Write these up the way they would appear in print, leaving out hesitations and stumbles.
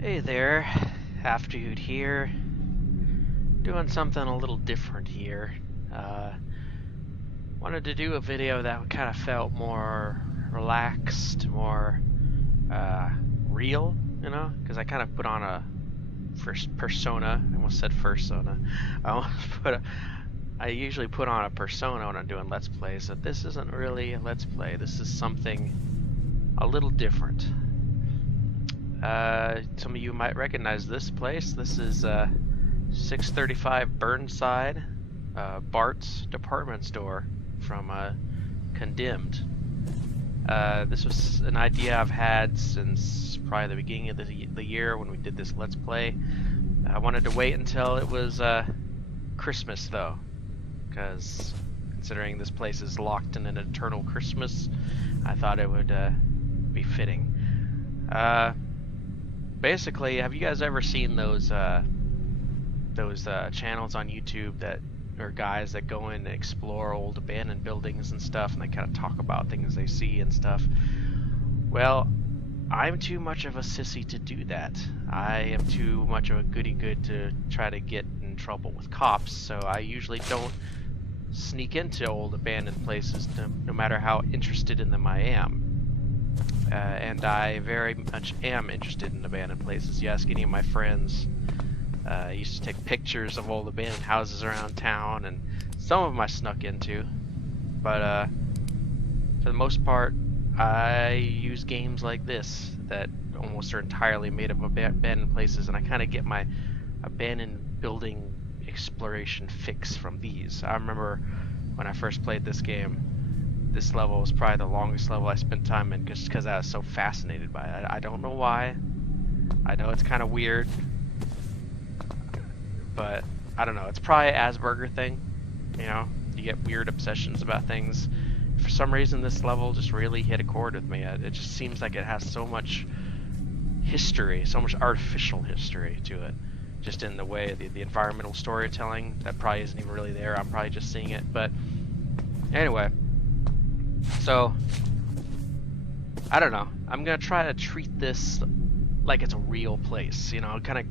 Hey there, Half Dude here, doing something a little different here. Wanted to do a video that kind of felt more relaxed, more real, you know, because I kind of put on a persona. I almost said fursona. I usually put on a persona when I'm doing Let's Plays, but this isn't really a Let's Play. This is something a little different. Some of you might recognize this place. This is 635 Burnside, Barts department store from Condemned. This was an idea I've had since probably the beginning of the year when we did this Let's Play. I wanted to wait until it was Christmas though, because considering this place is locked in an eternal Christmas, I thought it would be fitting. Basically, have you guys ever seen those channels on YouTube that are guys that go in and explore old abandoned buildings and stuff, and they kind of talk about things they see and stuff? Well, I'm too much of a sissy to do that. I am too much of a goody-good to try to get in trouble with cops, so I usually don't sneak into old abandoned places no matter how interested in them I am. And I very much am interested in abandoned places. You ask any of my friends, I used to take pictures of old abandoned houses around town, and some of them I snuck into, but for the most part I use games like this that almost are entirely made of abandoned places, and I kind of get my abandoned building exploration fix from these. I remember when I first played this game, this level was probably the longest level I spent time in, just because I was so fascinated by it. I don't know why. I know it's kind of weird, but I don't know. It's probably an Asperger thing, you know? You get weird obsessions about things. For some reason, this level just really hit a chord with me. It just seems like it has so much history, so much artificial history to it. Just in the way, the environmental storytelling, that probably isn't even really there. I'm probably just seeing it, but anyway. So, I don't know. I'm gonna try to treat this like it's a real place. You know, kind of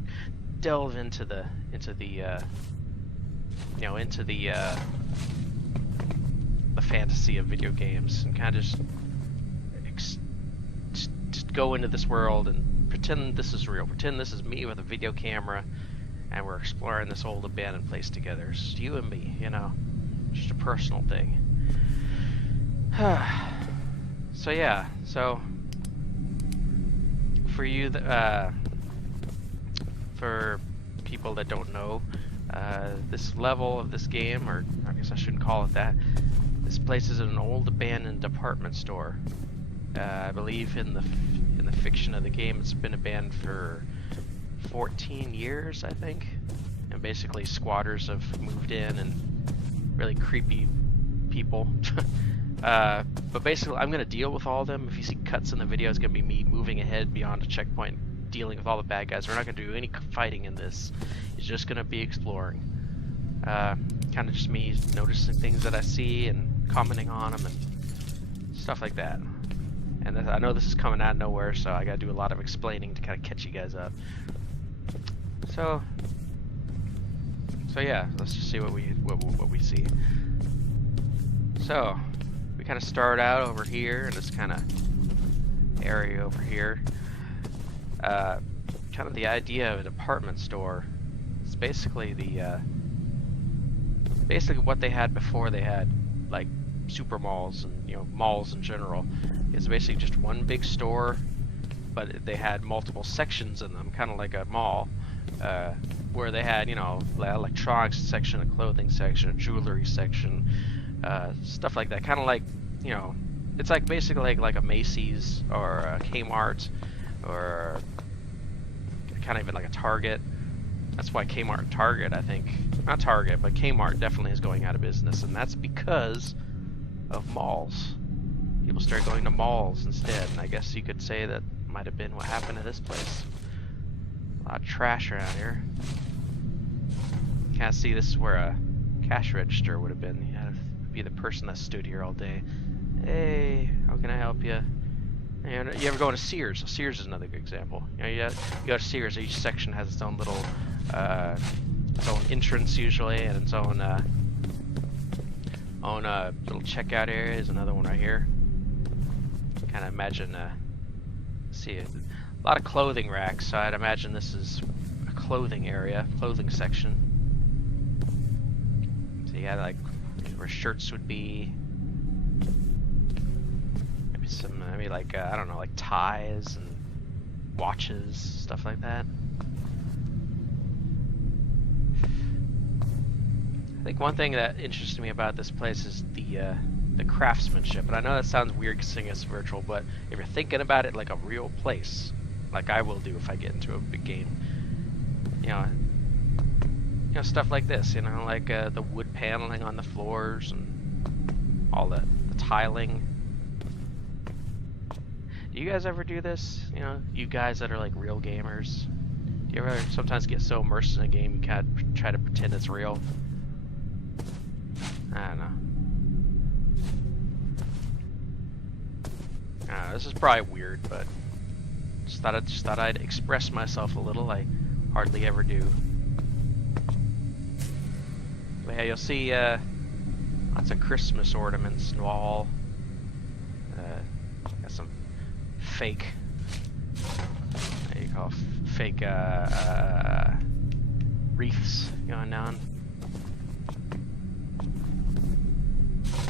delve into the fantasy of video games, and kind of just go into this world and pretend this is real. Pretend this is me with a video camera, and we're exploring this old abandoned place together. It's you and me, you know, just a personal thing. So yeah, so for you, for people that don't know, this level of this game, or I guess I shouldn't call it that, this place is an old abandoned department store. I believe in the fiction of the game, it's been abandoned for 14 years, I think, and basically squatters have moved in, and really creepy people. But basically, I'm going to deal with all of them. If you see cuts in the video, it's going to be me moving ahead beyond a checkpoint, dealing with all the bad guys. We're not going to do any fighting in this. It's just going to be exploring. Kind of just me noticing things that I see and commenting on them and stuff like that. And I know this is coming out of nowhere, so I got to do a lot of explaining to kind of catch you guys up. So yeah, let's just see what we see. So, we kind of start out over here in this kind of area over here. Kind of the idea of a department store. It's basically basically what they had before they had like super malls and, you know, malls in general. It's basically just one big store, but they had multiple sections in them, kind of like a mall, where they had, you know, electronics section, a clothing section, a jewelry section. Stuff like that, kind of like, you know, it's like basically like a Macy's or a Kmart, or kind of even like a Target. That's why Kmart and Target, I think, not Target, but Kmart definitely is going out of business, and that's because of malls. People started going to malls instead, and I guess you could say that might have been what happened to this place. A lot of trash around here. Can't see, this is where a cash register would have been. You had to be the person that stood here all day. Hey, how can I help you? And you ever go to Sears? Sears is another good example. You know, you go to Sears. Each section has its own little, its own entrance usually, and its own little checkout area. There's another one right here. Kind of imagine, see a lot of clothing racks. So I'd imagine this is a clothing area, clothing section. So you got like where shirts would be. Maybe like I don't know, like ties and watches, stuff like that. I think one thing that interests me about this place is the craftsmanship. And I know that sounds weird seeing it's virtual, but if you're thinking about it like a real place, like I will do if I get into a big game, you know stuff like this. You know, like the wood paneling on the floors and all the tiling. Do you guys ever do this? You know, you guys that are like real gamers. Do you ever sometimes get so immersed in a game you kind of try to pretend it's real? I don't know. This is probably weird, but just thought I'd express myself a little. I hardly ever do. But yeah, you'll see lots of Christmas ornaments and wall. Got some fake, what do you call fake wreaths going down.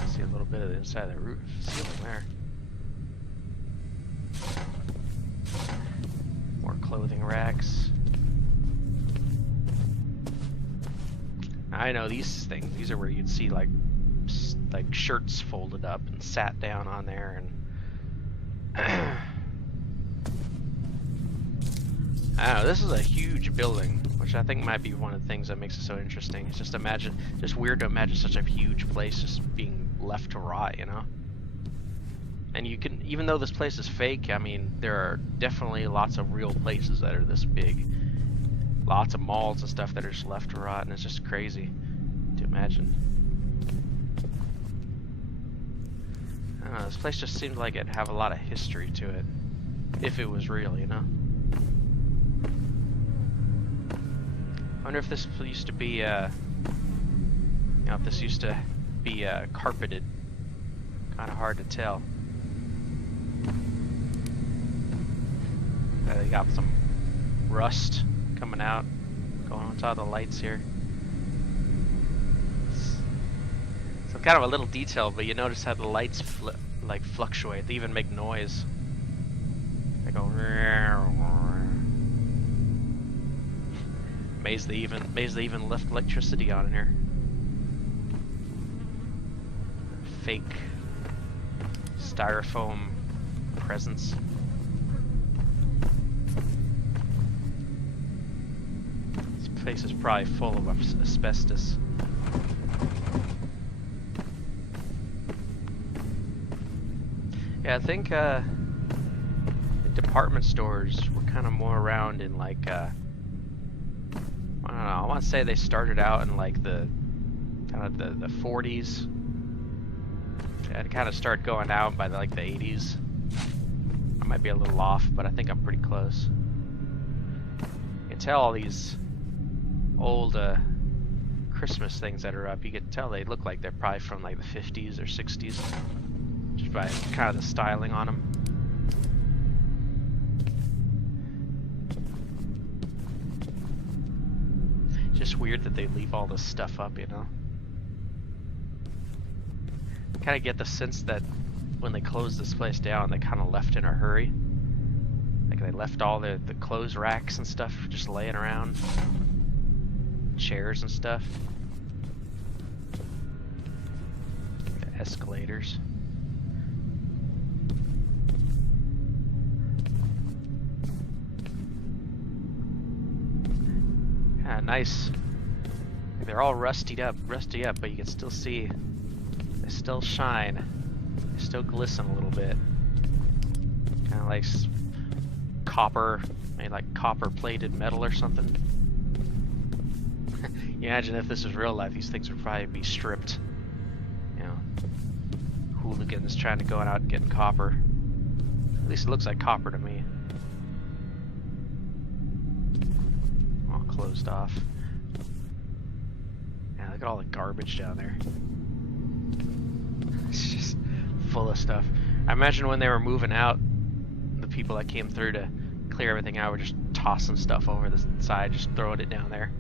See a little bit of the inside of the roof ceiling there. More clothing racks. I know these things. These are where you'd see like shirts folded up and sat down on there, and I don't know, this is a huge building, which I think might be one of the things that makes it so interesting. It's just weird to imagine such a huge place just being left to rot, you know? And you can, even though this place is fake, I mean, there are definitely lots of real places that are this big. Lots of malls and stuff that are just left to rot, and it's just crazy to imagine. I don't know, this place just seemed like it'd have a lot of history to it, if it was real, you know? I wonder if this used to be, carpeted. Kind of hard to tell. They got some rust coming out, going on top of the lights here. So kind of a little detail, but you notice how the lights fluctuate. They even make noise. They go. Amazed they even left electricity on in here. Fake styrofoam presents. This place is probably full of asbestos. Yeah, I think department stores were kind of more around in like I don't know, I want to say they started out in like the 40s. It kind of started going out by like the 80s. I might be a little off, but I think I'm pretty close. You can tell all these old Christmas things that are up, you can tell they look like they're probably from like the 50s or 60s. Just by kind of the styling on them. Just weird that they leave all this stuff up, you know? I kind of get the sense that when they closed this place down, they kind of left in a hurry. Like they left all the clothes racks and stuff just laying around. Chairs and stuff. The escalators. Nice. They're all rusty up, but you can still see they still shine. They still glisten a little bit. Kind of like copper, maybe like copper-plated metal or something. You imagine if this was real life, these things would probably be stripped. You know, hooligans trying to go out and get copper. At least it looks like copper to me. All closed off. Yeah, look at all the garbage down there. It's just full of stuff. I imagine when they were moving out, the people that came through to clear everything out were just tossing stuff over the side, just throwing it down there.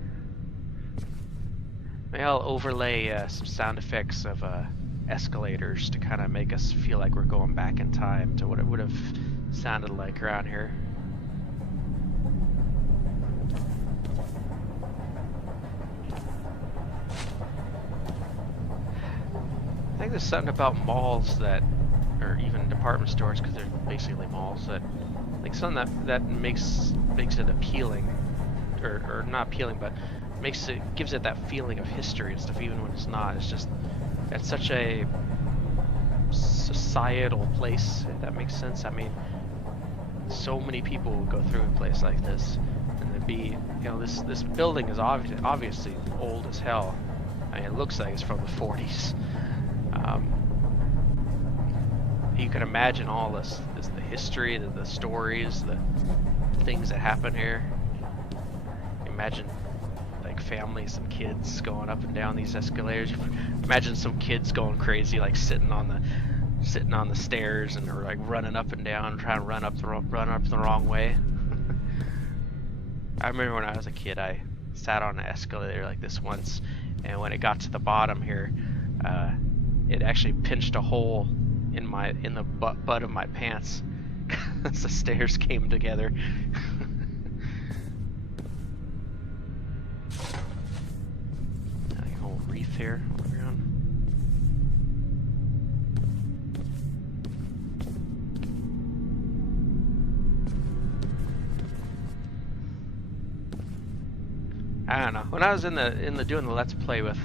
Maybe I'll overlay some sound effects of escalators to kind of make us feel like we're going back in time to what it would have sounded like around here. I think there's something about malls that, or even department stores, because they're basically malls, that like something that makes it appealing, or not appealing, but gives it that feeling of history and stuff, even when it's not. It's such a societal place, if that makes sense. I mean, so many people will go through a place like this, and there'd be, this building is obviously old as hell. I mean, it looks like it's from the 40s. You can imagine all the history, the stories, the things that happen here. Imagine like families and kids going up and down these escalators. Imagine some kids going crazy, like sitting on the stairs and or like running up and down, trying to run up the wrong way. I remember when I was a kid, I sat on an escalator like this once, and when it got to the bottom here, it actually pinched a hole in the butt of my pants as the stairs came together. A whole wreath here on the ground. I don't know. When I was in the doing the Let's Play with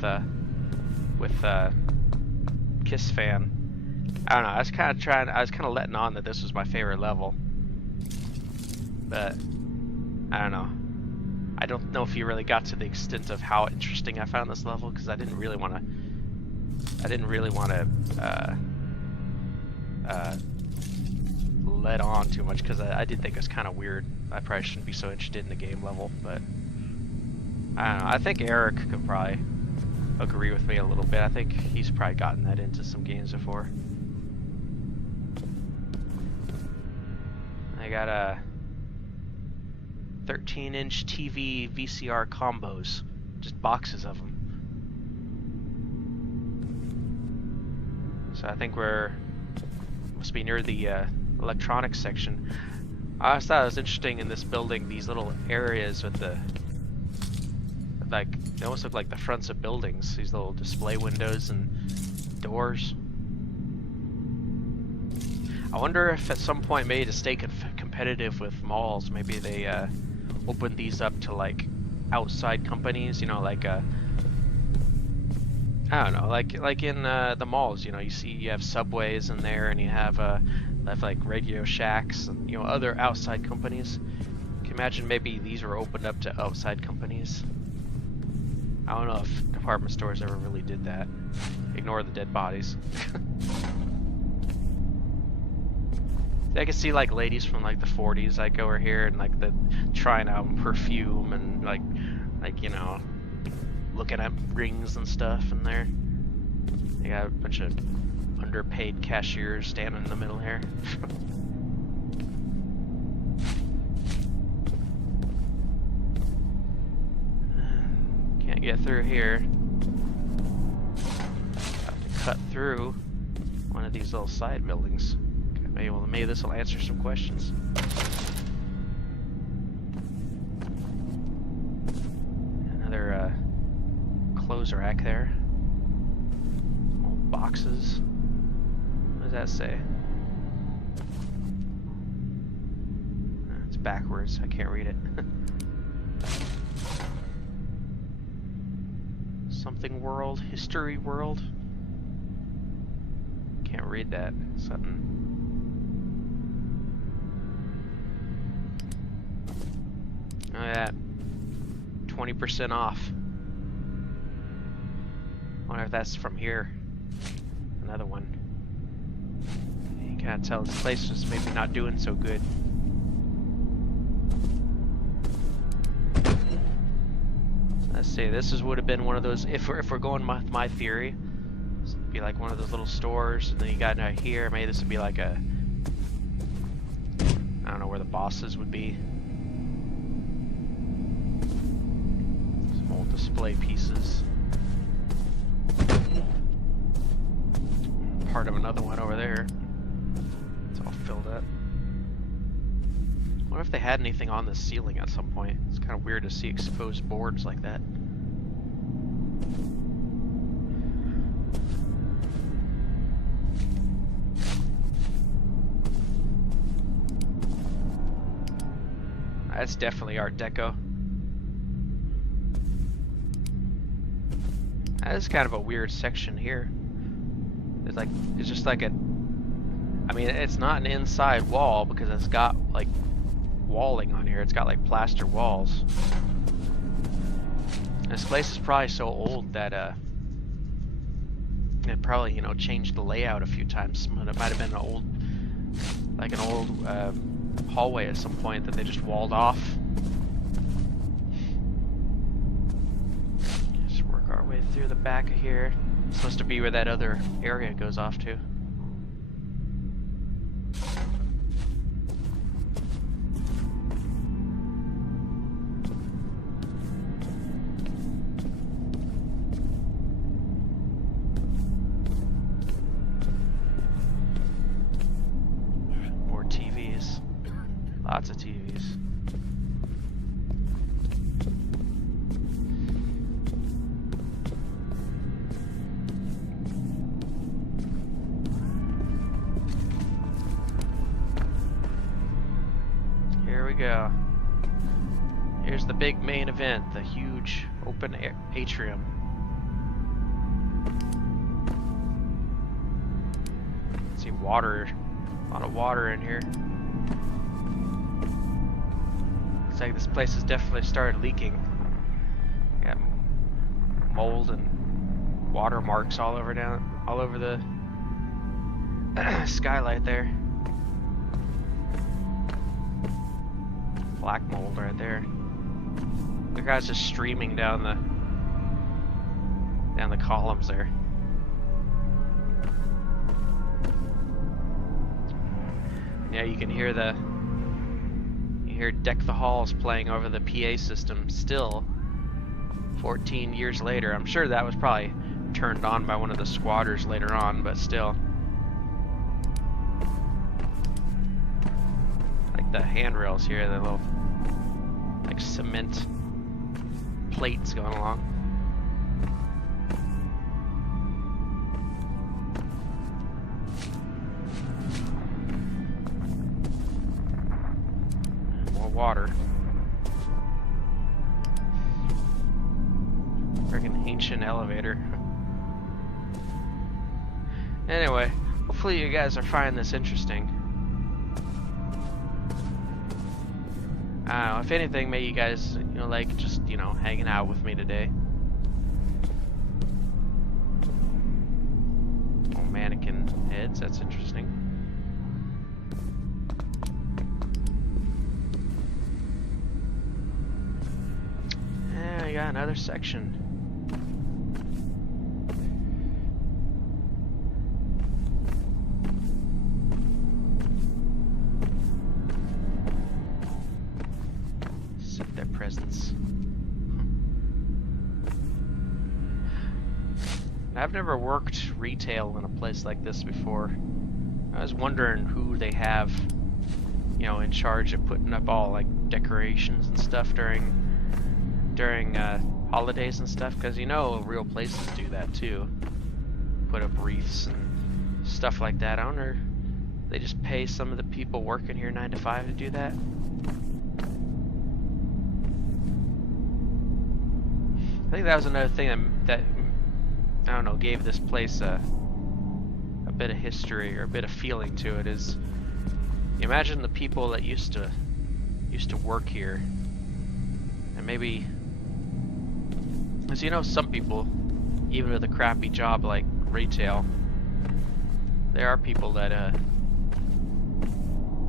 Kiss Fan, I don't know. I was kind of letting on that this was my favorite level, but I don't know. I don't know if you really got to the extent of how interesting I found this level, because I didn't really want to let on too much, because I did think it was kind of weird. I probably shouldn't be so interested in the game level, but I don't know. I think Eric could probably agree with me a little bit. I think he's probably gotten that into some games before. I got a 13-inch TV VCR combos, just boxes of them. So I think must be near the electronics section. I always thought it was interesting in this building, these little areas with they almost look like the fronts of buildings, these little display windows and doors. I wonder if at some point, maybe to stay competitive with malls, maybe they open these up to like outside companies, like I don't know, like in the malls, you have Subways in there, and you have like Radio Shacks and other outside companies. Can you imagine maybe these were opened up to outside companies? I don't know if department stores ever really did that. Ignore the dead bodies. I can see like ladies from like the 40s like over here and like trying out perfume and like looking at rings and stuff in there. They got a bunch of underpaid cashiers standing in the middle here. Can't get through here. Have to cut through one of these little side buildings. Okay, maybe this will answer some questions. Another clothes rack there. Old boxes. What does that say? It's backwards. I can't read it. Something world, history world. Can't read that. Something. Oh yeah, 20% off. Wonder if that's from here. Another one. You Can't tell, this place is maybe not doing so good. Let's see, this would have been one of those, if we're going with my theory, this would be like one of those little stores, and then you got out here, maybe this would be like a, I don't know where the bosses would be. Some old display pieces. Part of another one over there. It's all filled up. I wonder if they had anything on the ceiling at some point. It's kind of weird to see exposed boards like that. That's definitely Art Deco. That is kind of a weird section here. It's just like a, I mean, it's not an inside wall because it's got like walling on here. It's got like plaster walls. This place is probably so old that it probably, you know, changed the layout a few times. It might have been an old, like an old hallway at some point that they just walled off. Just work our way through the back of here. It's supposed to be where that other area goes off to. More TVs. Lots of TVs. Here we go. Here's the big main event, the huge open atrium. See water, a lot of water in here. Looks like this place has definitely started leaking. Got mold and water marks all over the skylight there. Black mold right there. The guy's just streaming down the columns there. Yeah, you can hear Deck the Halls playing over the PA system still 14 years later. I'm sure that was probably turned on by one of the squatters later on, but still. Like the handrails here, the little like cement plates going along. More water. Freaking ancient elevator. Anyway, hopefully you guys are finding this interesting. I don't know, if anything, maybe you guys, you know, like just, you know, hanging out with me today. Oh, mannequin heads, that's interesting. Yeah, we got another section. Their presence. I've never worked retail in a place like this before. I was wondering who they have, you know, in charge of putting up all like decorations and stuff during holidays and stuff, because you know real places do that too. Put up wreaths and stuff like that. I wonder if they just pay some of the people working here 9 to 5 to do that. I think that was another thing that I don't know, gave this place a bit of history or a bit of feeling to it. Is you imagine the people that used to work here, and maybe, as you know, some people, even with a crappy job like retail, there are people that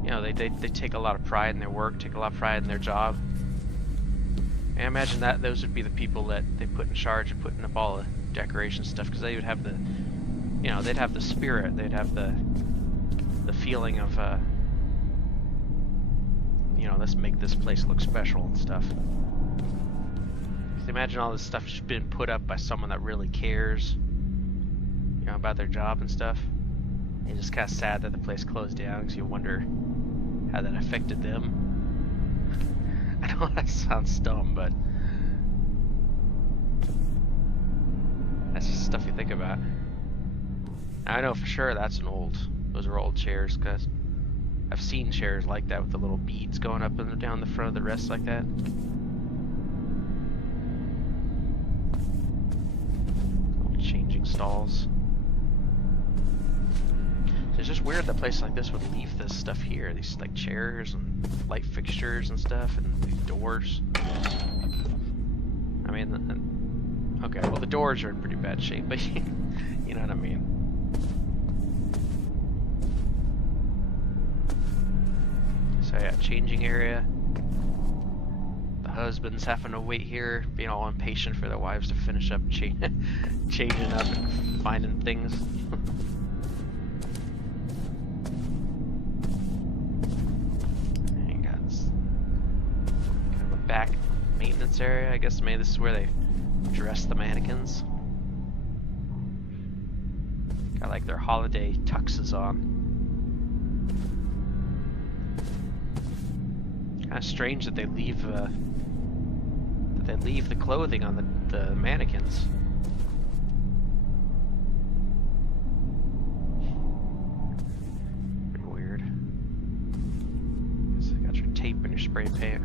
you know, they take a lot of pride in their work, take a lot of pride in their job. And I imagine that those would be the people that they put in charge of putting up all the decoration stuff, because they would have the, you know, they'd have the spirit, they'd have the feeling of, you know, let's make this place look special and stuff. Because imagine all this stuff just been put up by someone that really cares, you know, about their job and stuff. It's just kind of sad that the place closed down, because you wonder how that affected them. I know that sounds dumb, but that's just stuff you think about. I know for sure those are old chairs, because I've seen chairs like that with the little beads going up and down the front of the rest like that. Little changing stalls. It's just weird that a place like this would leave this stuff here. These like chairs and light fixtures and stuff, and these doors. I mean, okay, well the doors are in pretty bad shape, but you know what I mean. So yeah, changing area. The husbands having to wait here, being all impatient for their wives to finish up changing up and finding things. Back maintenance area. I guess maybe this is where they dress the mannequins. Got like their holiday tuxes on. Kind of strange that they leave the clothing on the mannequins. Pretty weird. Guess you got your tape and your spray paint.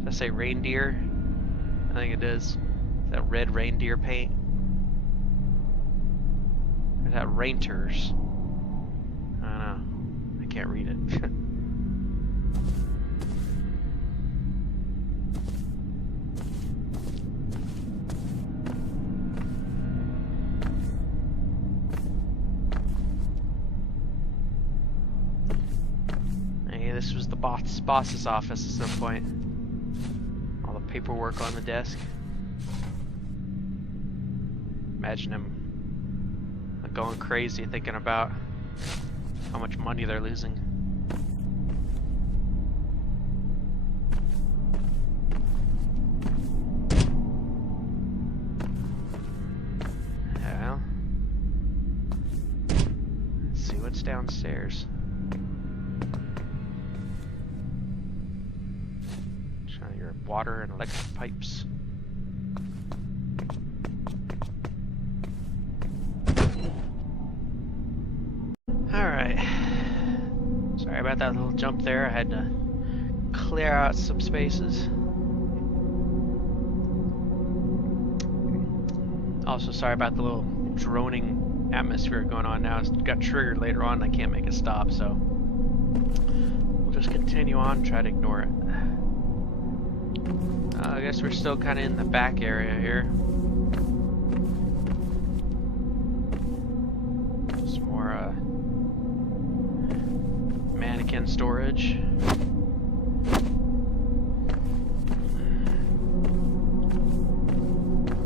Did I say reindeer? I think it is. Is that red reindeer paint? Or is that reindeers? I don't know. I can't read it. Hey, this was the boss's office at some point. All the paperwork on the desk. Imagine him going crazy thinking about how much money they're losing. Well, let's see what's downstairs. Your water and electric pipes. Alright. Sorry about that little jump there. I had to clear out some spaces. Also, sorry about the little droning atmosphere going on now. It got triggered later on and I can't make it stop, so we'll just continue on and try to ignore it. I guess we're still kind of in the back area here. Some more mannequin storage.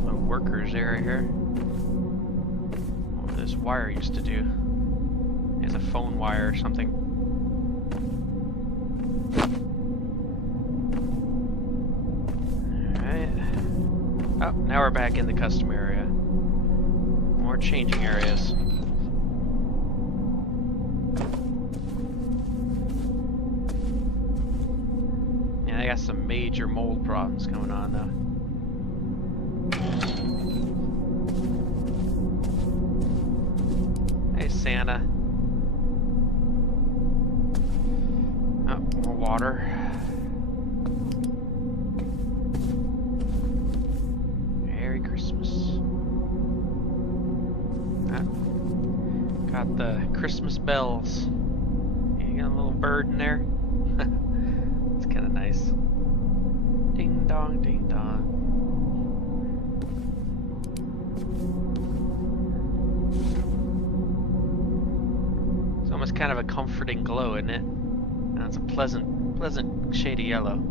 Little workers area here. What this wire used to do. It's a phone wire or something. Oh, now we're back in the custom area. More changing areas. Yeah, I got some major mold problems going on though. Hey, Santa. Oh, more water. Got the Christmas bells. You got a little bird in there. It's kind of nice. Ding dong, ding dong. kind of a comforting glow, isn't it? And it's a pleasant shade of yellow.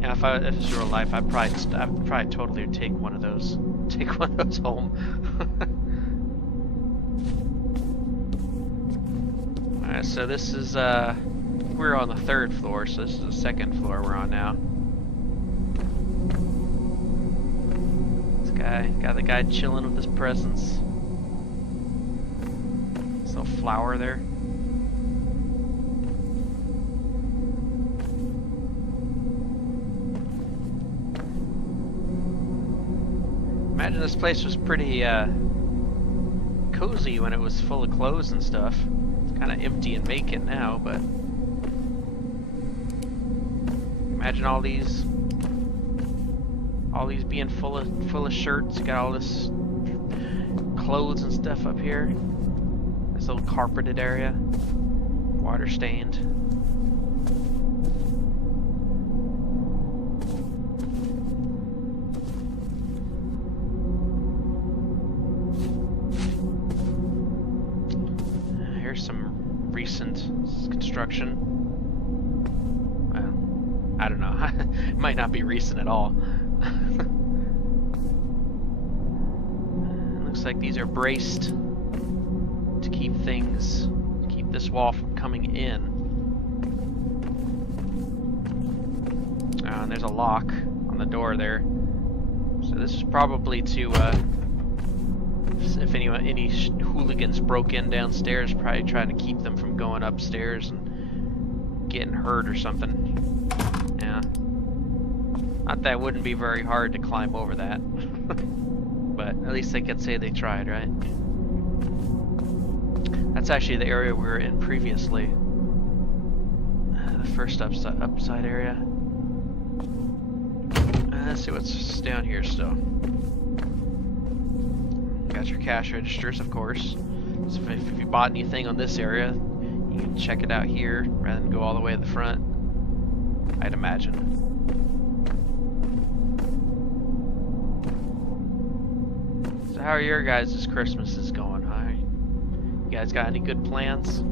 Yeah, if it was real life, I'd probably totally take one of those. Take one of those home. Alright, so this is we're on the 3rd floor, so this is the 2nd floor we're on now. Got the guy chilling with his presents. This little flower there. Imagine this place was pretty cozy when it was full of clothes and stuff. It's kind of empty and vacant now, but imagine all these being full of shirts. Got all this clothes and stuff up here. This little carpeted area, water stained. Here's some recent construction. Well, I don't know. It might not be recent at all. Looks like these are braced to keep this wall from coming in. And there's a lock on the door there. So this is probably to, if any hooligans broke in downstairs, probably trying to keep them from going upstairs and getting hurt or something. Yeah. Not that it wouldn't be very hard to climb over that. But at least they could say they tried, right? That's actually the area we were in previously. The first upside area. Let's see what's down here still. Got your cash registers, of course. So if you bought anything on this area, you can check it out here rather than go all the way to the front, I'd imagine. So how are your guys' Christmases going, huh? You guys got any good plans?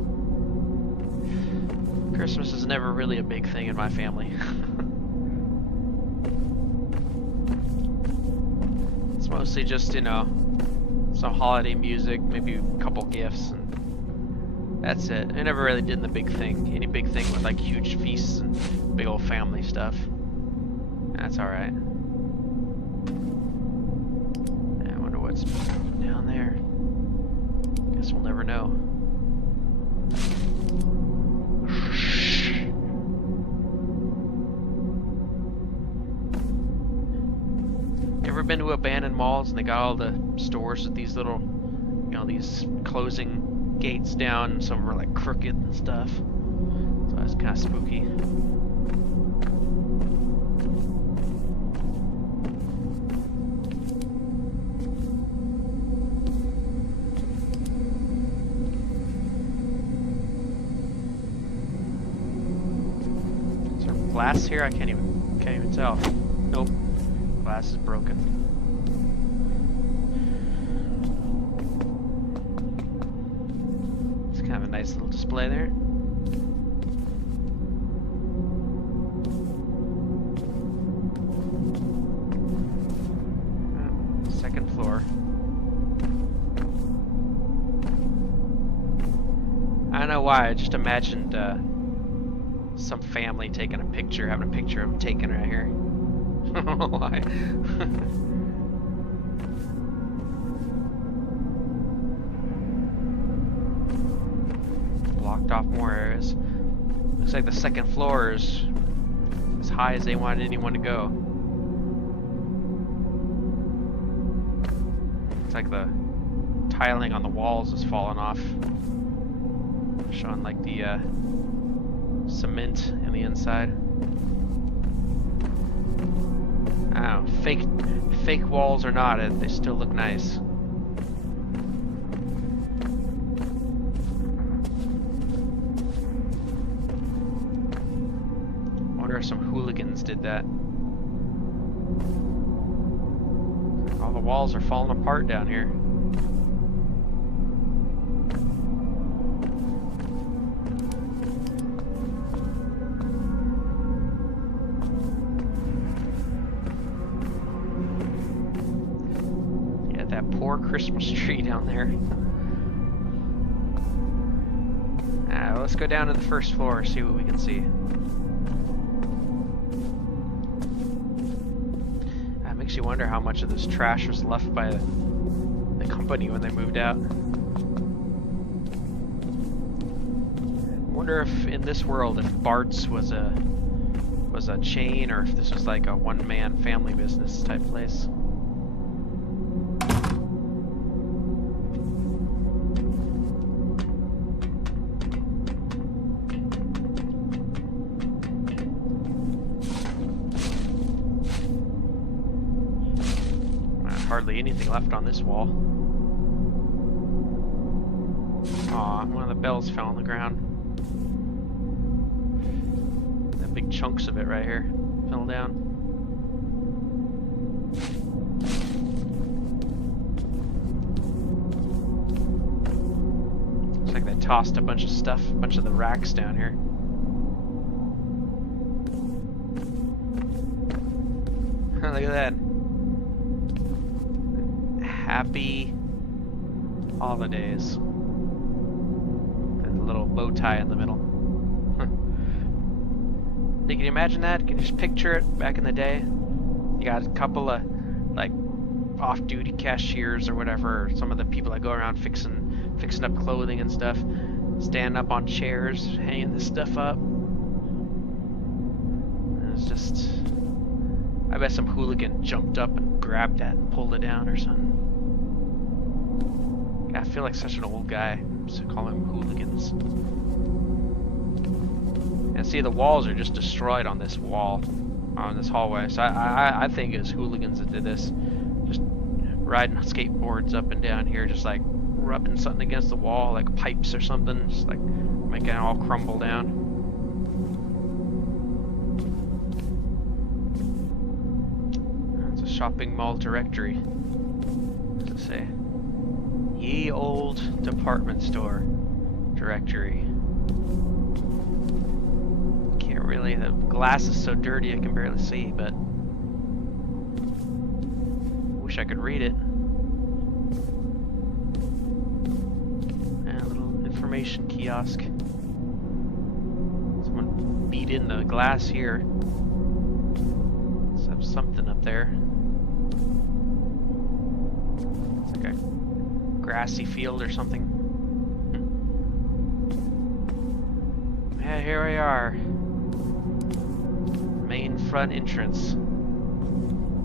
Christmas is never really a big thing in my family. It's mostly just, you know, some holiday music, maybe a couple gifts, and that's it. I never really did the big thing, any big thing with like huge feasts and big old family stuff. That's alright. I wonder what's down there. Guess we'll never know. Ever been to abandoned malls and they got all the stores with these little, you know, these closing gates down, and some of them are like crooked and stuff. So that's kind of spooky. Is there glass here? I can't even tell. Nope. Glass is broken. It's kind of a nice little display there. Second floor. I don't know why, I just imagined some family taking a picture, having a picture of them taken right here. I don't know why. Blocked off more areas. Looks like the second floor is as high as they wanted anyone to go. Looks like the tiling on the walls is falling off, showing like the cement in the inside. I don't know, fake walls or not, they still look nice. I wonder if some hooligans did that. All the walls are falling apart down here. Yeah, that poor Christmas tree down there. Let's go down to the first floor, see what we can see. That makes you wonder how much of this trash was left by the company when they moved out. I wonder if in this world, if Barts was a chain, or if this was like a one-man family business type place. Hardly anything left on this wall. Aw, one of the bells fell on the ground. The big chunks of it right here fell down. Looks like they tossed a bunch of stuff, a bunch of the racks down here. Look at that. Happy holidays. With a little bow tie in the middle. Can you imagine that? Can you just picture it back in the day? You got a couple of like off-duty cashiers or whatever, or some of the people that go around fixing up clothing and stuff, standing up on chairs, hanging this stuff up. And it's just, I bet some hooligan jumped up and grabbed that and pulled it down or something. I feel like such an old guy to call them hooligans. And see, the walls are just destroyed on this wall, on this hallway. So I think it was hooligans that did this. Just riding skateboards up and down here, just like rubbing something against the wall, like pipes or something, just like making it all crumble down. It's a shopping mall directory. What does it say? Ye old department store directory. Can't really, the glass is so dirty I can barely see, but wish I could read it. And a little information kiosk. Someone beat in the glass here. Let's have something up there. It's like a grassy field or something. Yeah, here we are. Main front entrance.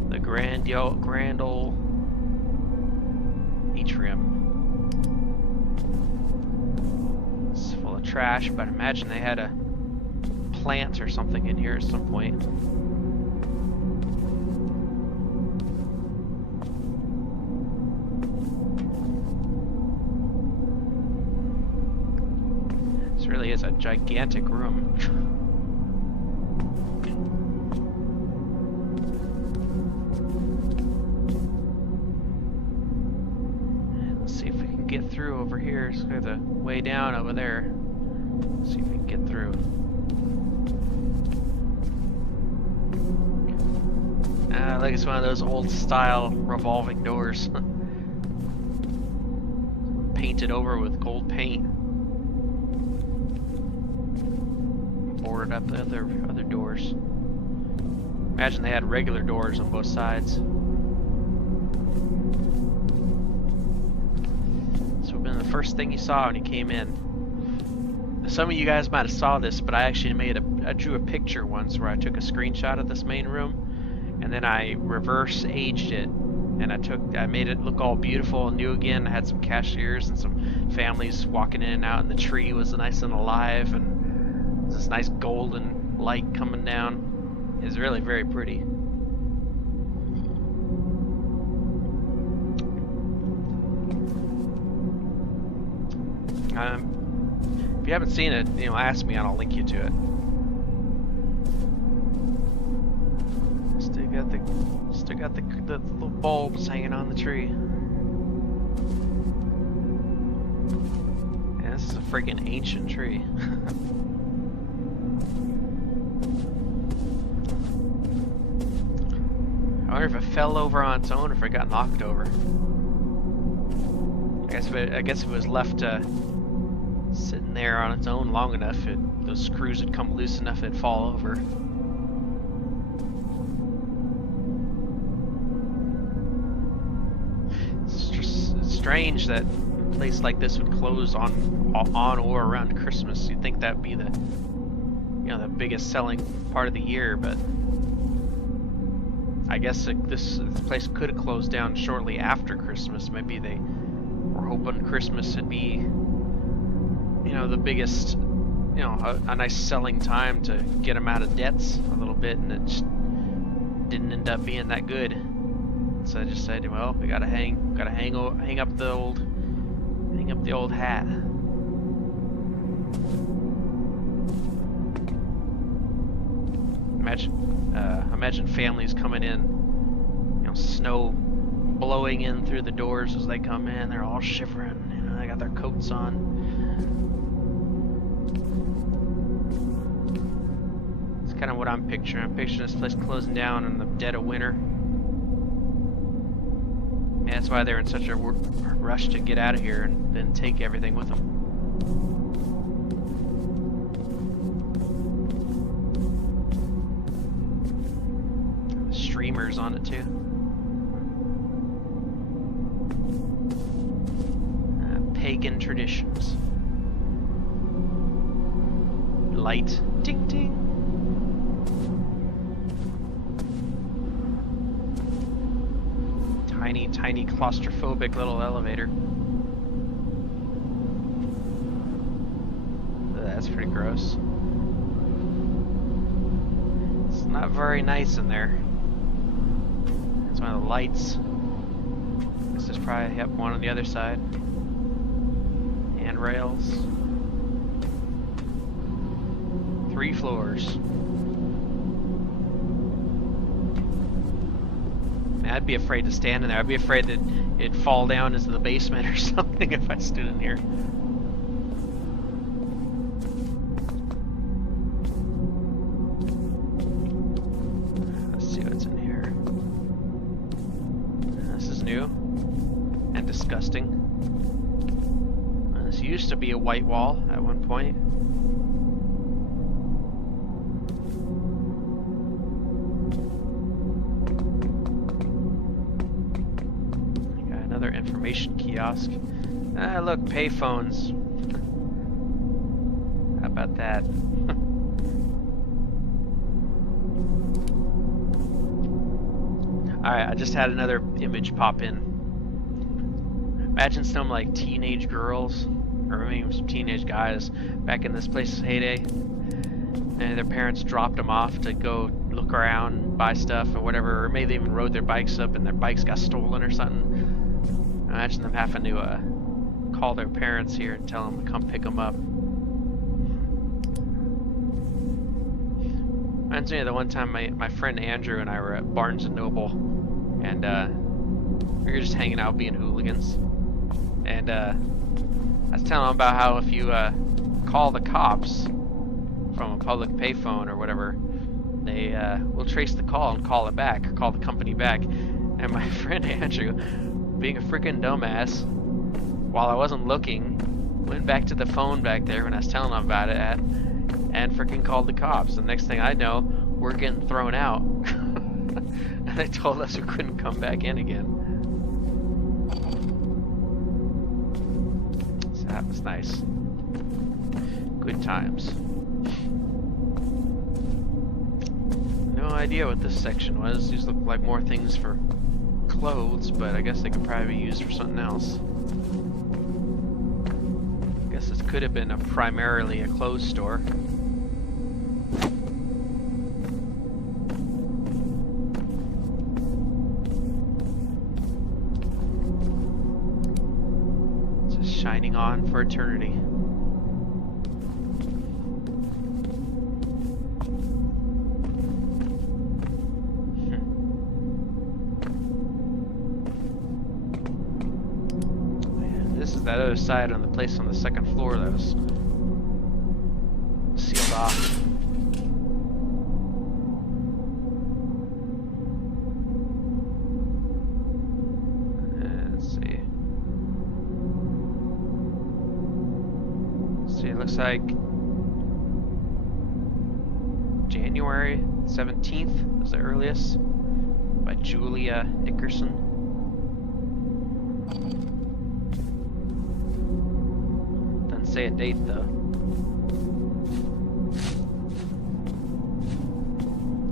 The grand old atrium. It's full of trash, but imagine they had a plant or something in here at some point. This really is a gigantic room. Get through over here, so we have the way down over there. Let's see if we can get through. Like it's one of those old style revolving doors. Painted over with gold paint. Boarded up the other doors. Imagine they had regular doors on both sides. The first thing you saw when you came in. Some of you guys might have saw this, but I actually I drew a picture once where I took a screenshot of this main room, and then I reverse aged it, and I made it look all beautiful and new again. I had some cashiers and some families walking in and out, and the tree was nice and alive, and this nice golden light coming down. It's really very pretty. If you haven't seen it, ask me and I'll link you to it. Still got the little bulbs hanging on the tree. Yeah, this is a freaking ancient tree. I wonder if it fell over on its own or if it got knocked over. I guess if it was left sitting there on its own long enough, those screws would come loose enough it'd fall over. It's just strange that a place like this would close on or around Christmas. You'd think that'd be the biggest selling part of the year, but I guess this place could have closed down shortly after Christmas. Maybe they were hoping Christmas would be, the biggest, a nice selling time to get them out of debts a little bit, and it just didn't end up being that good. So I just said, well, we gotta hang up the old hat. Imagine families coming in, snow blowing in through the doors as they come in. They're all shivering, they got their coats on. It's kind of what I'm picturing. I'm picturing this place closing down in the dead of winter. Yeah, that's why they're in such a rush to get out of here and then take everything with them. Streamers on it too. Pagan traditions. Light. Ding ding. Tiny claustrophobic little elevator. That's pretty gross. It's not very nice in there. That's one of the lights. This is probably one on the other side. Handrails. 3 floors. Man, I'd be afraid to stand in there. I'd be afraid that it'd fall down into the basement or something if I stood in here. Let's see what's in here. This is new and disgusting. This used to be a white wall at one point. Information kiosk. Look, payphones. How about that? Alright, I just had another image pop in. Imagine some like teenage girls, or maybe some teenage guys, back in this place's heyday. And their parents dropped them off to go look around, buy stuff or whatever, or maybe they even rode their bikes up and their bikes got stolen or something. Imagine them having to call their parents here and tell them to come pick them up. Reminds me of the one time my friend Andrew and I were at Barnes & Noble, and we were just hanging out being hooligans. And I was telling him about how if you call the cops from a public payphone or whatever, they will trace the call and call it back, or call the company back. And my friend Andrew, being a freaking dumbass, while I wasn't looking, went back to the phone back there when I was telling him about it and freaking called the cops. The next thing I know, we're getting thrown out. And they told us we couldn't come back in again. So that was nice. Good times. No idea what this section was. These look like more things for clothes, but I guess they could probably be used for something else. I guess this could have been primarily a clothes store. Just shining on for eternity. This is that other side on the place on the second floor that was sealed off. Let's see. It looks like January 17th is the earliest, by Julia Dickerson. Doesn't say a date though.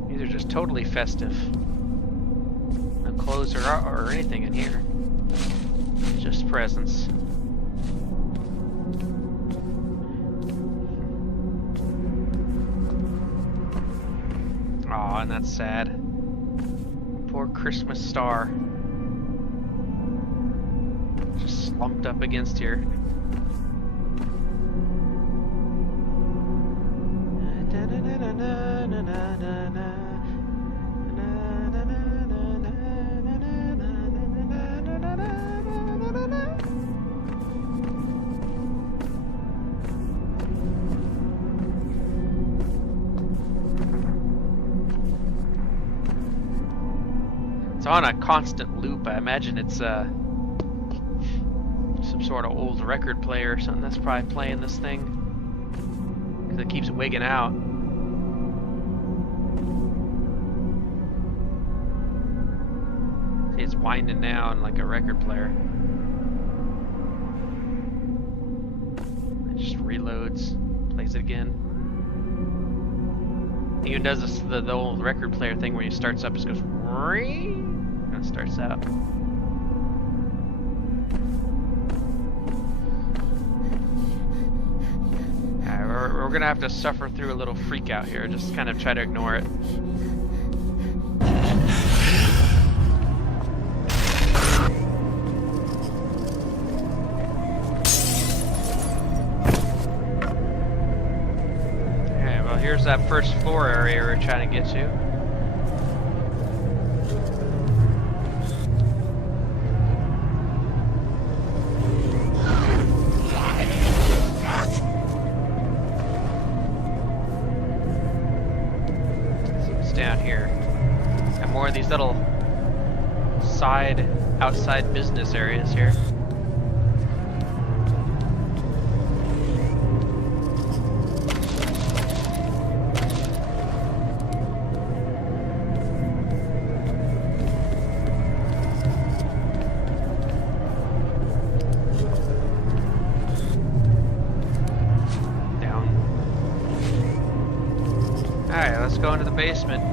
These are just totally festive. No clothes or anything in here. Just presents. Aw, and that's sad. Poor Christmas star. Just slumped up against here. It's on a constant loop. I imagine it's some sort of old record player or something that's probably playing this thing, because it keeps wigging out. See, it's winding down like a record player. It just reloads, plays it again. It even does this, the old record player thing where he starts up, just goes ring, and it starts out. Alright, we're gonna have to suffer through a little freak out here. Just kind of try to ignore it. Okay, well here's that first floor area we're trying to get to. Down here, and more of these little outside business areas here. Down. Alright, let's go into the basement.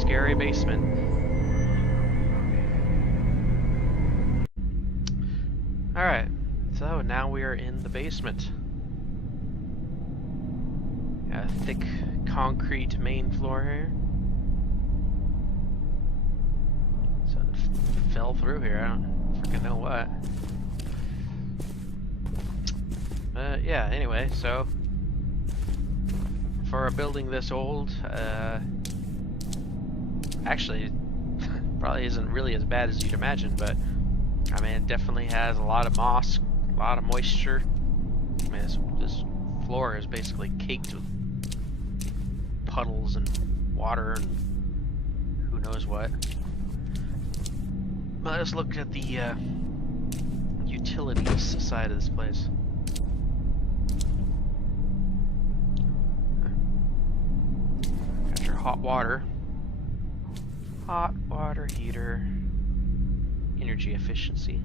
Scary basement. Alright, so now we are in the basement. Got a thick concrete main floor here. Something fell through here, I don't freaking know what. Yeah, anyway, so for a building this old, actually, probably isn't really as bad as you'd imagine, but I mean, it definitely has a lot of moss, a lot of moisture. I mean, this floor is basically caked with puddles and water and who knows what. But let's look at the utilities side of this place. Got your hot water. Hot water heater, energy efficiency.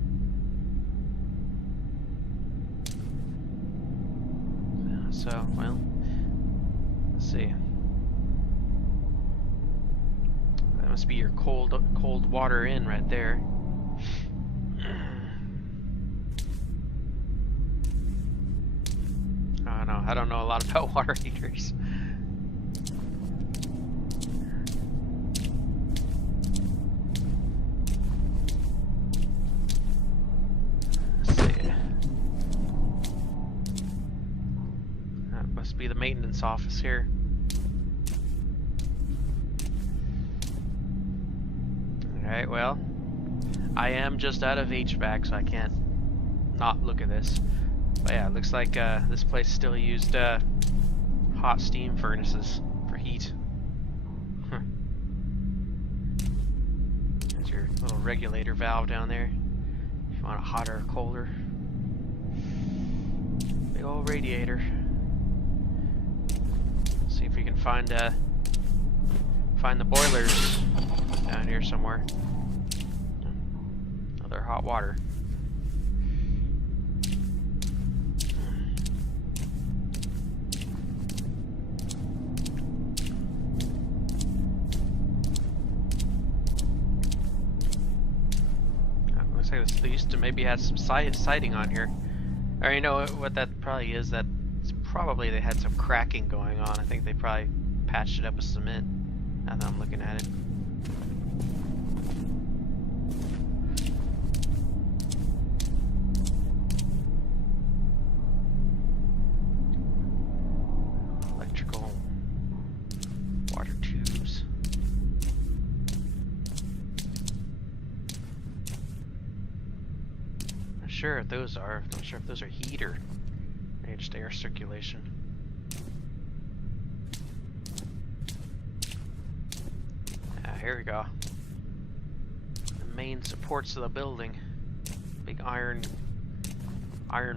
So, well, let's see. That must be your cold water in right there. I don't know a lot about water heaters. Be the maintenance office here. Alright, well, I am just out of HVAC, so I can't not look at this. But yeah, it looks like this place still used hot steam furnaces for heat. There's your little regulator valve down there. If you want it hotter or colder. Big old radiator. See if we can find the boilers down here somewhere. Another hot water. Looks like they used to maybe have some siding on here. Or you know what that probably is? That's probably they had some cracking going on. I think they probably patched it up with cement. Now that I'm looking at it. Electrical water tubes. Not sure if those are. Not sure if those are heat or maybe just air circulation. Here we go. The main supports of the building. Big iron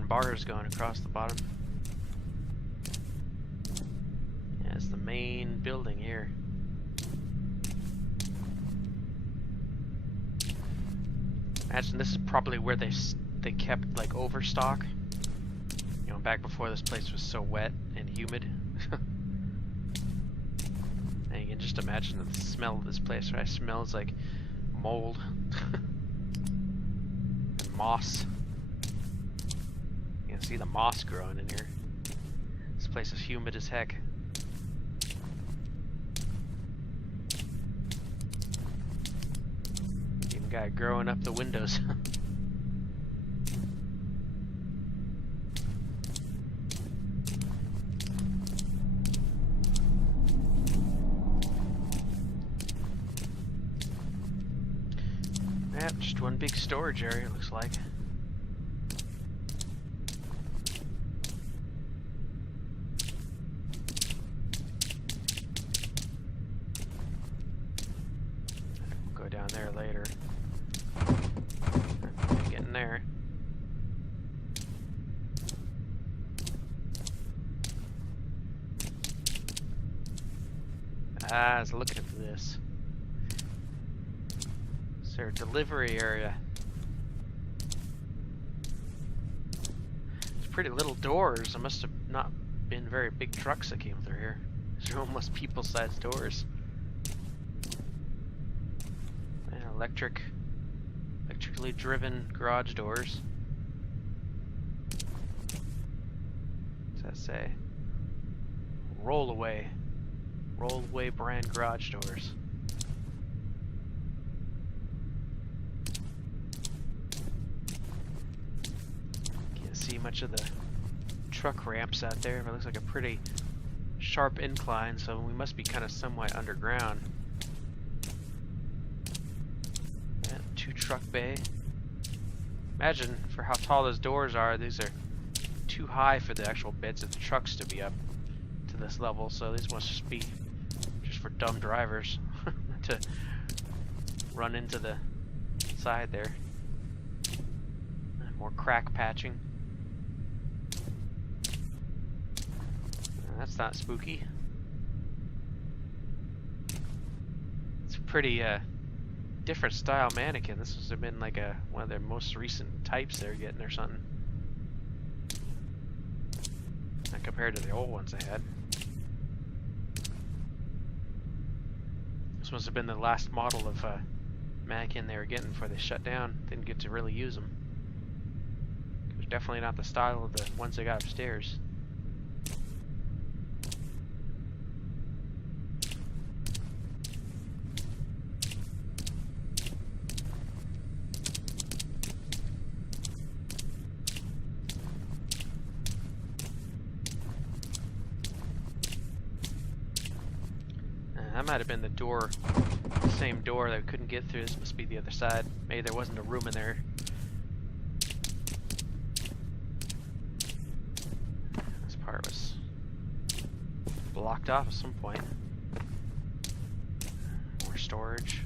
bars going across the bottom. Yeah, it's the main building here. Imagine this is probably where they kept like overstock. You know, back before this place was so wet and humid. And you can just imagine the smell of this place, right? It smells like mold and moss. You can see the moss growing in here. This place is humid as heck. Even got it growing up the windows. Yep, just one big storage area, it looks like. We'll go down there later. Getting there. I was looking for this. Their delivery area. It's pretty little doors. There must have not been very big trucks that came through here. These are almost people-sized doors. And electrically driven garage doors. What's that say? Rollaway brand garage doors. See much of the truck ramps out there, but it looks like a pretty sharp incline, so we must be kind of somewhat underground. And 2 truck bay. Imagine for how tall those doors are, these are too high for the actual beds of the trucks to be up to this level, so these must just be just for dumb drivers to run into the side there. More crack patching. That's not spooky. It's a pretty different style mannequin. This must have been like one of their most recent types they're getting or something. Not compared to the old ones they had. This must have been the last model of mannequin they were getting before they shut down. Didn't get to really use them. It was definitely not the style of the ones they got upstairs. That might have been the door same door that we couldn't get through. This must be the other side. Maybe there wasn't a room in there. This part was blocked off at some point. More storage.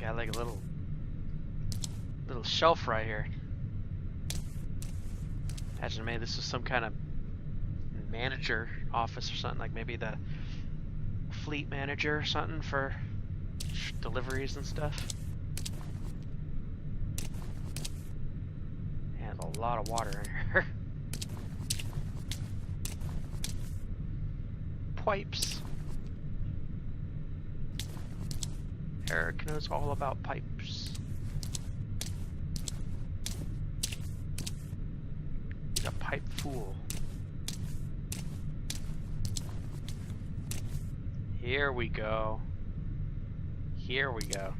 Got like a little shelf right here. Imagine maybe this is some kind of manager office or something, like maybe the fleet manager or something for deliveries and stuff. And a lot of water in here. Pipes. Eric knows all about pipes. He's a pipe fool. Here we go. Here we go.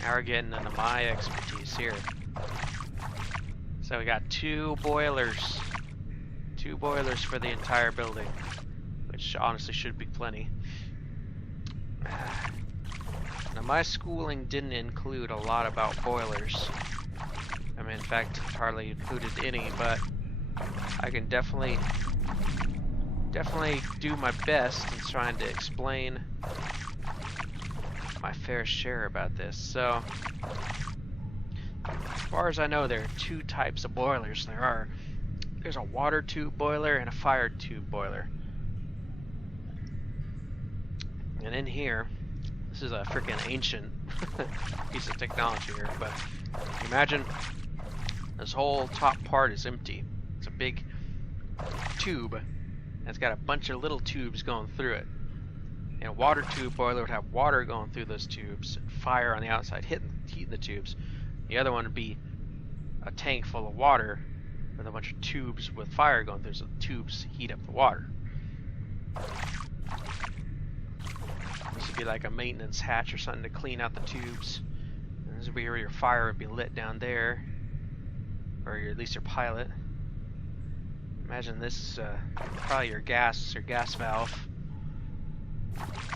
Now we're getting into my expertise here. So we got 2 boilers. 2 boilers for the entire building, which honestly should be plenty. Now my schooling didn't include a lot about boilers. I mean, in fact, it hardly included any, but I can definitely do my best in trying to explain my fair share about this. So, as far as I know, there are 2 types of boilers. There's a water tube boiler and a fire tube boiler. And in here, this is a freaking ancient piece of technology here, but imagine this whole top part is empty. It's a big tube, and it's got a bunch of little tubes going through it. And a water tube boiler would have water going through those tubes, and fire on the outside heating the tubes. The other one would be a tank full of water with a bunch of tubes with fire going through, so the tubes heat up the water. This would be like a maintenance hatch or something to clean out the tubes. And this would be where your fire would be lit down there, or at least your pilot. Imagine this is probably your gas valve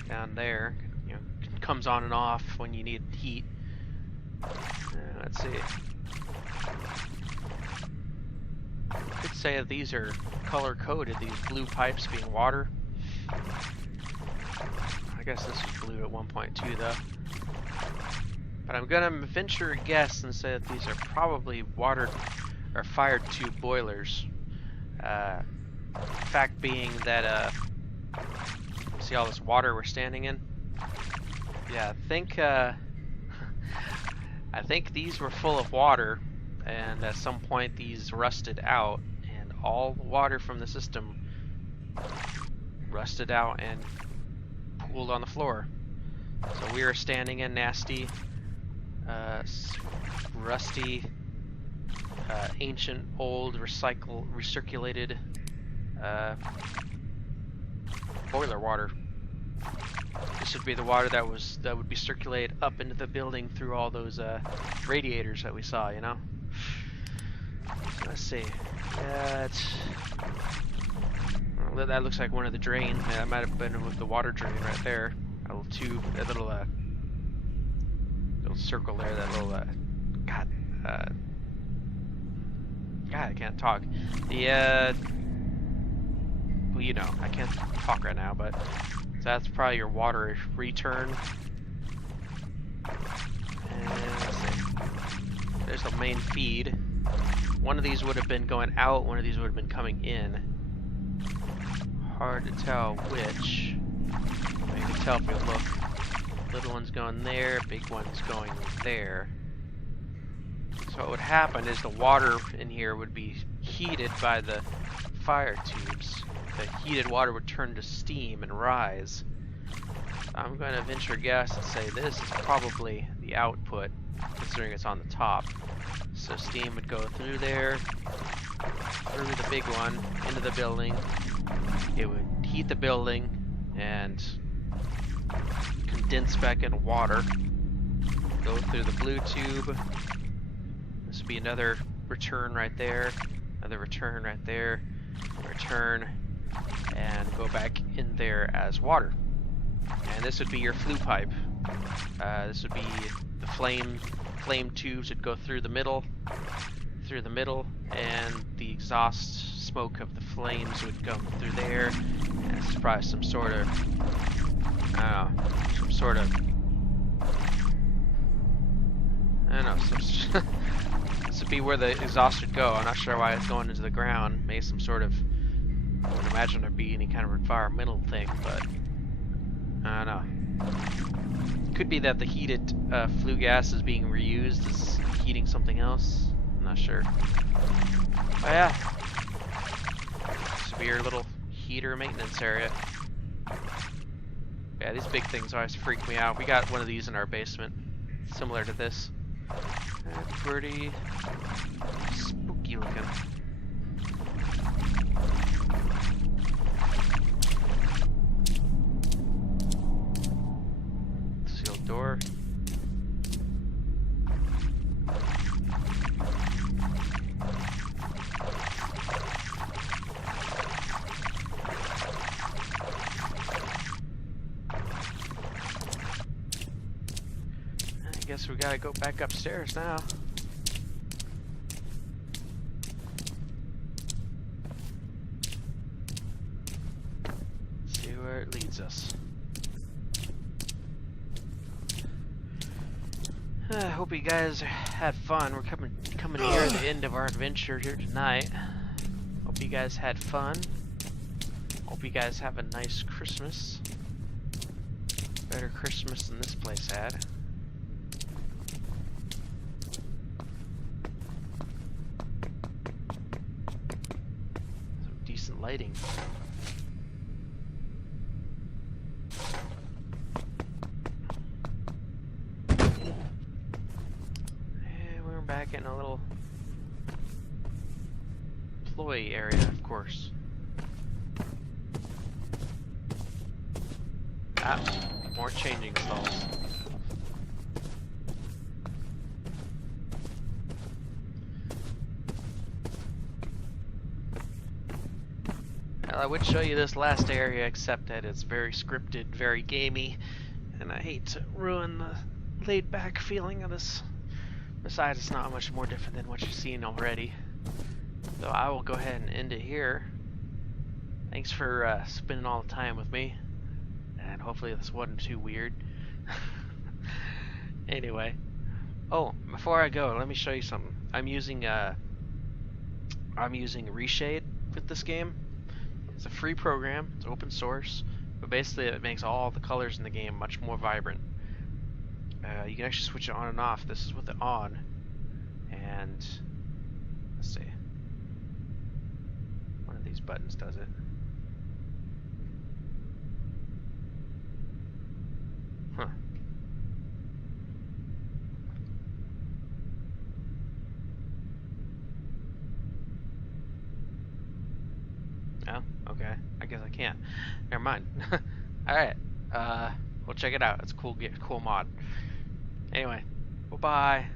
down there. You know, it comes on and off when you need heat. Let's see. I could say that these are color coded. These blue pipes being water. I guess this was blue at 1.2 though. But I'm gonna venture a guess and say that these are probably water or fire tube boilers. Fact being that see all this water we're standing in? Yeah, I think these were full of water, and at some point these rusted out, and all the water from the system rusted out and pooled on the floor. So we are standing in nasty, rusty, ancient, old, recirculated boiler water. This would be the water that would be circulated up into the building through all those radiators that we saw, you know. Let's see. That looks like one of the drains. Yeah, that might have been with the water drain right there. A little tube, that little circle there. That little God, I can't talk. The well, you know, I can't talk right now, but that's probably your water return. And let's see. There's the main feed. One of these would have been going out, one of these would have been coming in. Hard to tell which. But you can tell if we look. Little one's going there, big one's going there. So what would happen is the water in here would be heated by the fire tubes. The heated water would turn to steam and rise. I'm going to venture a guess and say this is probably the output, considering it's on the top. So steam would go through there, through the big one, into the building. It would heat the building and condense back into water. Go through the blue tube. This would be another return right there. Another return right there. Return. And go back in there as water. And this would be your flue pipe. This would be the flame tubes would go through the middle, and the exhaust smoke of the flames would come through there. And it's probably some sort of, I don't know, this would be where the exhaust would go. I'm not sure why it's going into the ground. Maybe some sort of, I would imagine there'd be any kind of environmental thing, but I don't know. Could be that the heated flue gas is being reused as heating something else. I'm not sure. Oh yeah. This would be your little heater maintenance area. Yeah, these big things always freak me out. We got one of these in our basement, similar to this. Pretty spooky looking. Sealed door. I guess we gotta go back upstairs now. See where it leads us. I hope you guys had fun. We're coming near the end of our adventure here tonight. Hope you guys had fun. Hope you guys have a nice Christmas. Better Christmas than this place had. Decent lighting. And we're back in a little employee area, of course. Ah, more changing stalls. Well, I would show you this last area, except that it's very scripted, very gamey, and I hate to ruin the laid-back feeling of this. Besides, it's not much more different than what you've seen already. So I will go ahead and end it here. Thanks for spending all the time with me, and hopefully this wasn't too weird. Anyway, oh, before I go, let me show you something. I'm using Reshade with this game. It's a free program, it's open source, but basically it makes all the colors in the game much more vibrant. You can actually switch it on and off. This is with it on, and let's see, one of these buttons does it. Huh. Oh, okay. I guess I can't. Never mind. Alright. We'll check it out. It's a cool mod. Anyway, bye-bye.